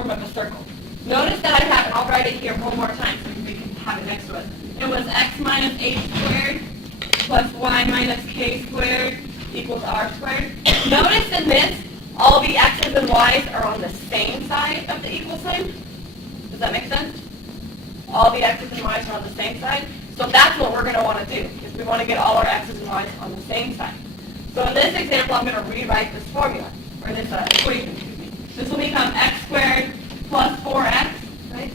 form of a circle. Notice that I have it, I'll write it here one more time so we can have it next to us. It was x minus h squared plus y minus k squared equals r squared. Notice in this, all the x's and y's are on the same side of the equal sign. Does that make sense? All the x's and y's are on the same side. So that's what we're going to want to do, is we want to get all our x's and y's on the same side. So in this example, I'm going to rewrite this formula, or this equation, excuse me. This will become x squared plus 4x, right?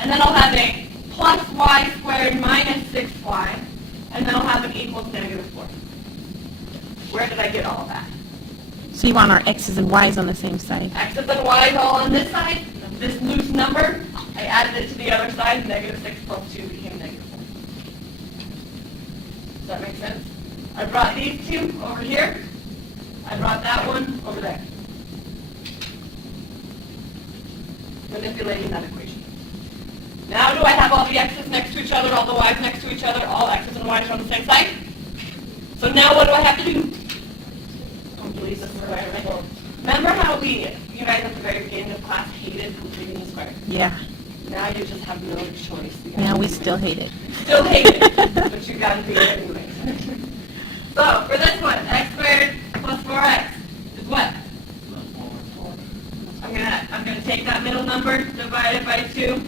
And then I'll have a plus y squared minus 6y, and then I'll have an equals negative 4. Where did I get all of that? So you want our x's and y's on the same side. X's and y's all on this side. This loose number, I added it to the other side. Negative 6 plus 2 became negative 4. Does that make sense? I brought these two over here. I brought that one over there. Manipulating that equation. Now do I have all the x's next to each other, all the y's next to each other, all x's and y's are on the same side? So now what do I have to do? Don't believe this is right. Remember how you guys at the very beginning of class hated completing the square? Yeah. Now you just have no choice. Now we still hate it. Still hate it, but you got to do it anyway. So for this one, x squared plus 4x is what? I'm gonna take that middle number, divide it by 2,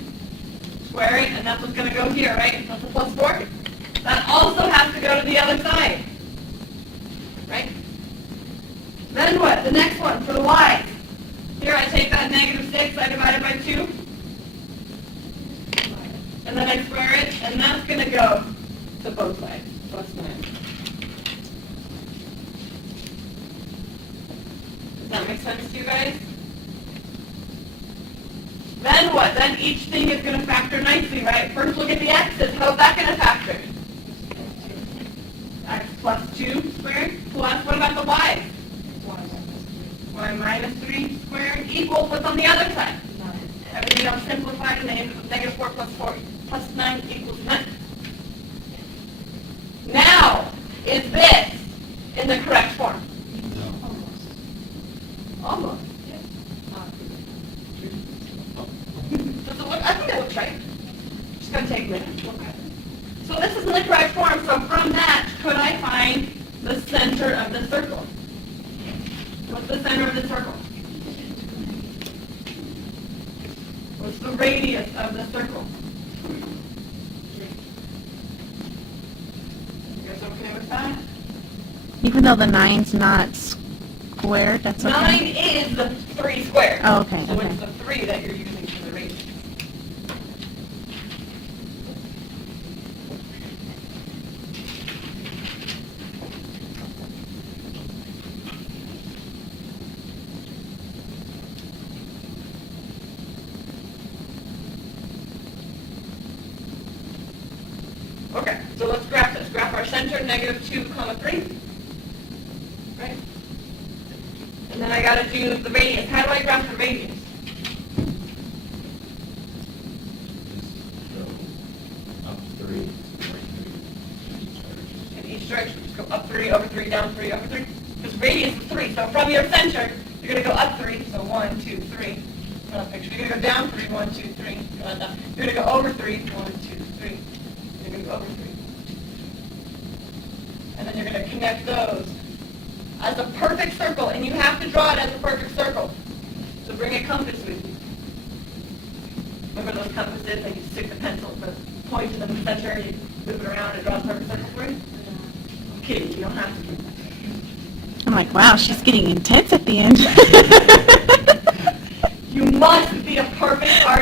square it, and that's what's gonna go here, right? That's a plus 4. That also has to go to the other side, right? Then what? The next one for the y. Here I take that negative 6, I divide it by 2, and then I square it, and that's gonna go to both sides, plus 9. Does that make sense to you guys? Then what? Then each thing is going to factor nicely, right? First look at the x's. How's that going to factor? X plus 2 squared plus, what about the y? Y minus 3 squared equals what's on the other side? Everything else simplified in the negative 4 plus 4 plus 9 equals 9. Now, is this in the correct form? Almost. I think it looks right. Just going to take a minute. Okay. So this is in the correct form. So from that, could I find the center of the circle? What's the center of the circle? What's the radius of the circle? You guys okay with that? Even though the 9's not squared, that's okay? 9 is the 3 squared. Oh, okay. So Okay. it's the 3 that you're using for the radius. Okay, so let's graph this. Graph our center, negative 2, comma 3. Right? And then I got to do the radius. How do I graph the radius? Up 3. In each direction. Just go up 3, over 3, down 3, over 3. Because radius is 3. So from your center, you're going to go up 3. So 1, 2, 3. You're going to go down 3, 1, 2, 3. You're going to go over 3, 1, 2, 3. You're going to go over 3. And then you're going to connect those as a perfect circle, and you have to draw it as a perfect circle. So bring a compass with you. Remember those compasses that you stick the pencil, the point in the center, you move it around and draw a perfect circle for you? I'm kidding, you don't have to do that. I'm like, wow, she's getting intense at the end. You must be a perfect artist